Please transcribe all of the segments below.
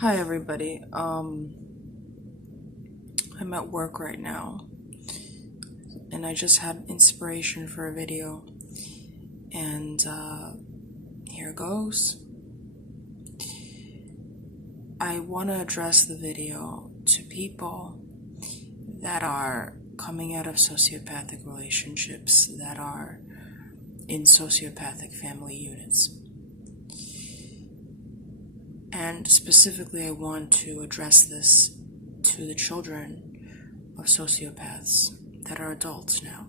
Hi everybody. I'm at work right now and I just had inspiration for a video and here goes. I want to address the video to people that are coming out of sociopathic relationships, that are in sociopathic family units. And specifically I want to address this to the children of sociopaths that are adults now.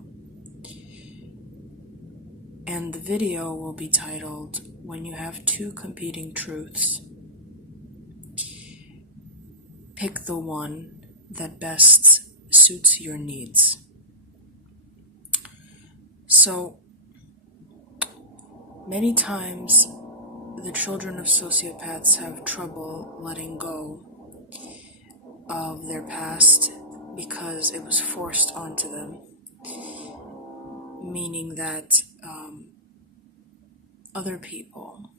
And the video will be titled, When You Have Two Competing Truths, Pick the One That Best Suits Your Needs. So, many times the children of sociopaths have trouble letting go of their past because it was forced onto them, meaning that other people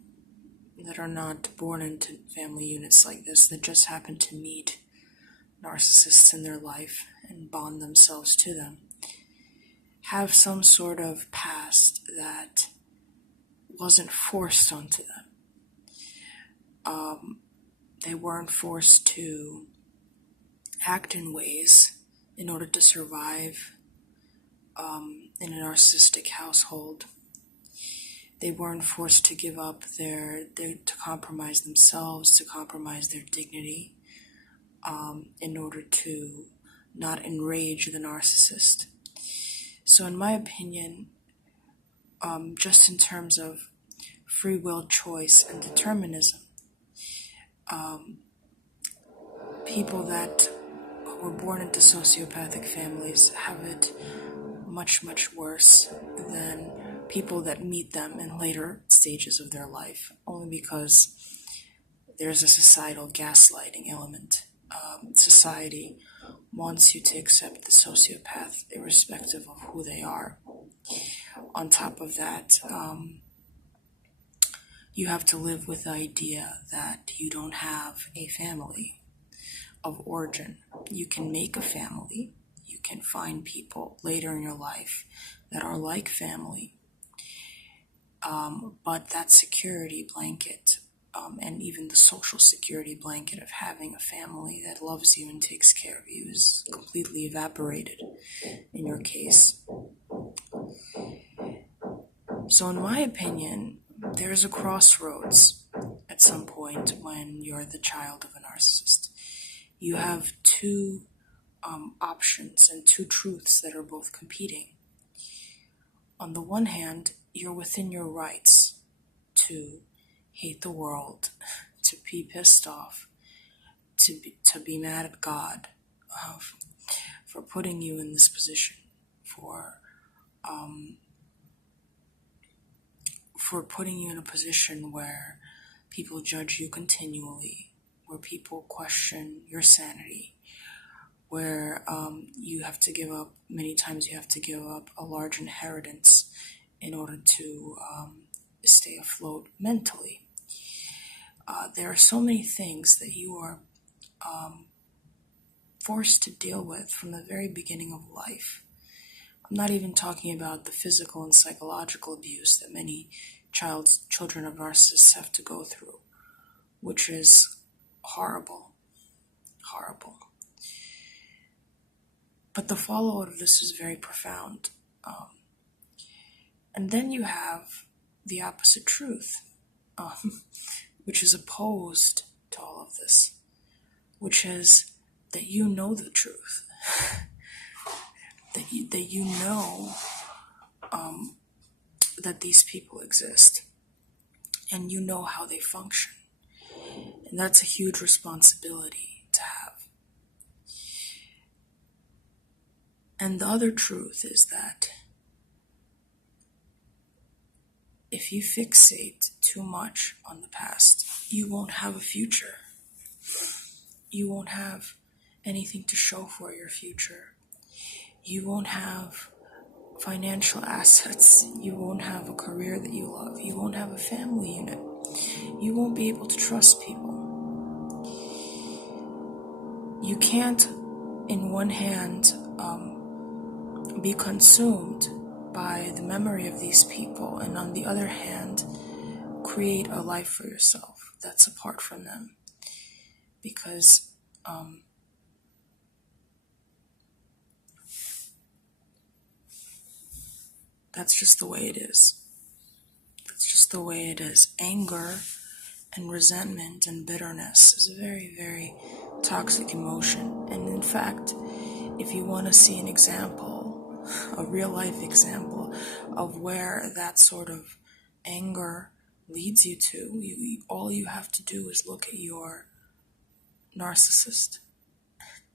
that are not born into family units like this, that just happen to meet narcissists in their life and bond themselves to them, have some sort of past that wasn't forced onto them. They weren't forced to act in ways in order to survive in a narcissistic household. They weren't forced to give up to compromise themselves, to compromise their dignity, in order to not enrage the narcissist. So in my opinion, just in terms of free will choice and determinism, people that were born into sociopathic families have it much, much worse than people that meet them in later stages of their life, only because there's a societal gaslighting element. Society wants you to accept the sociopath irrespective of who they are. On top of that, you have to live with the idea that you don't have a family of origin. You can make a family. You can find people later in your life that are like family. But that security blanket, and even the social security blanket of having a family that loves you and takes care of you, is completely evaporated in your case. So in my opinion, there's a crossroads at some point when you're the child of a narcissist. You have two options and two truths that are both competing. On the one hand, you're within your rights to hate the world, to be pissed off, to be mad at God for putting you in this position, for putting you in a position where people judge you continually, where people question your sanity, where many times you have to give up a large inheritance in order to stay afloat mentally. There are so many things that you are forced to deal with from the very beginning of life. I'm not even talking about the physical and psychological abuse that many children of narcissists have to go through, which is horrible, horrible. But the fallout of this is very profound. And then you have the opposite truth, which is opposed to all of this, which is that you know the truth, that you know that these people exist, and you know how they function. And that's a huge responsibility to have. And the other truth is that if you fixate too much on the past, you won't have a future. You won't have anything to show for your future. You won't have financial assets. You won't have a career that you love. You won't have a family unit. You won't be able to trust people. you can't, in one hand, be consumed by the memory of these people, and on the other hand, create a life for yourself that's apart from them. Because that's just the way it is. That's just the way it is. Anger and resentment and bitterness is a very, very toxic emotion. And in fact, if you want to see an example, a real life example of where that sort of anger leads you to, all you have to do is look at your narcissist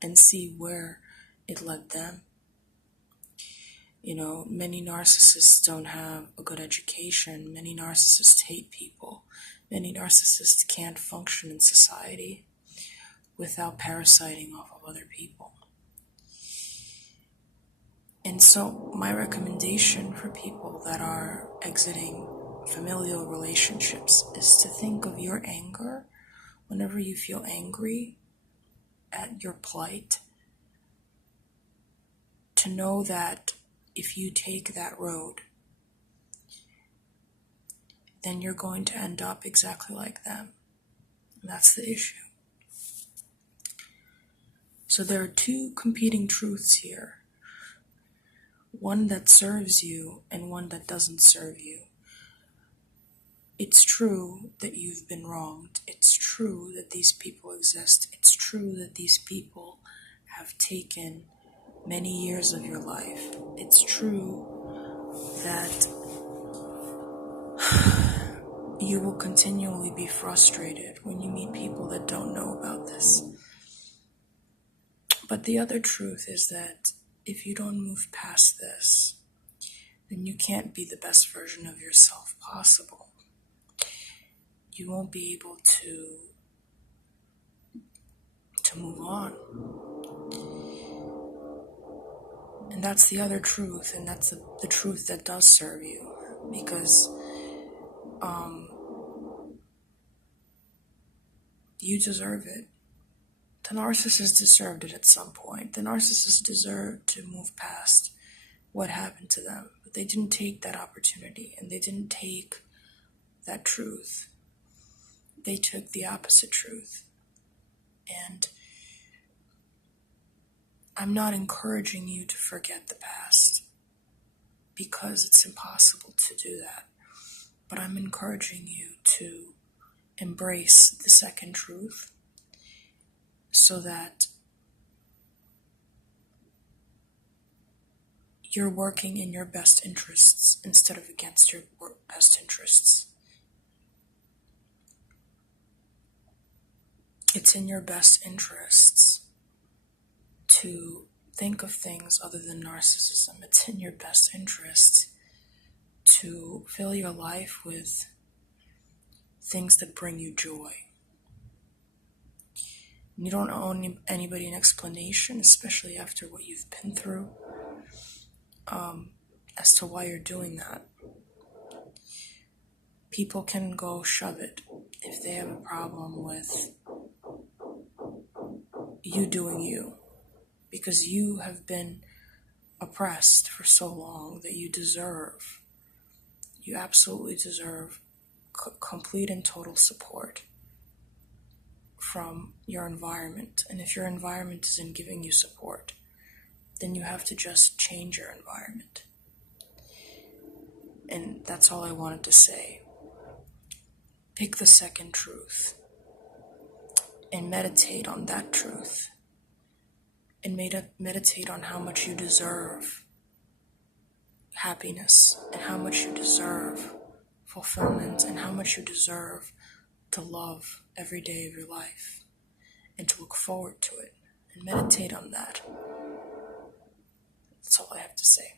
and see where it led them. Many narcissists don't have a good education. Many narcissists hate people. Many narcissists can't function in society without parasiting off of other people. And so my recommendation for people that are exiting familial relationships is to think of your anger whenever you feel angry at your plight, to know that if you take that road, then you're going to end up exactly like them. And that's the issue. So there are two competing truths here. One that serves you and one that doesn't serve you. It's true that you've been wronged. It's true that these people exist. It's true that these people have taken many years of your life. It's true that you will continually be frustrated when you meet people that don't know about this. But the other truth is that if you don't move past this, then you can't be the best version of yourself possible. You won't be able to move on. And that's the other truth, and that's the truth that does serve you, because you deserve it. The narcissist deserved it at some point. The narcissist deserved to move past what happened to them, but they didn't take that opportunity, and they didn't take that truth. They took the opposite truth. And I'm not encouraging you to forget the past, because it's impossible to do that. But I'm encouraging you to embrace the second truth so that you're working in your best interests instead of against your best interests. It's in your best interests to think of things other than narcissism. It's in your best interest to fill your life with things that bring you joy. You don't owe anybody an explanation, especially after what you've been through, as to why you're doing that. People can go shove it if they have a problem with you doing you, because you have been oppressed for so long that you absolutely deserve complete and total support from your environment. And if your environment isn't giving you support, then you have to just change your environment. And that's all I wanted to say. Pick the second truth and meditate on that truth, and meditate on how much you deserve happiness, and how much you deserve fulfillment, and how much you deserve to love every day of your life and to look forward to it, and meditate on that. That's all I have to say.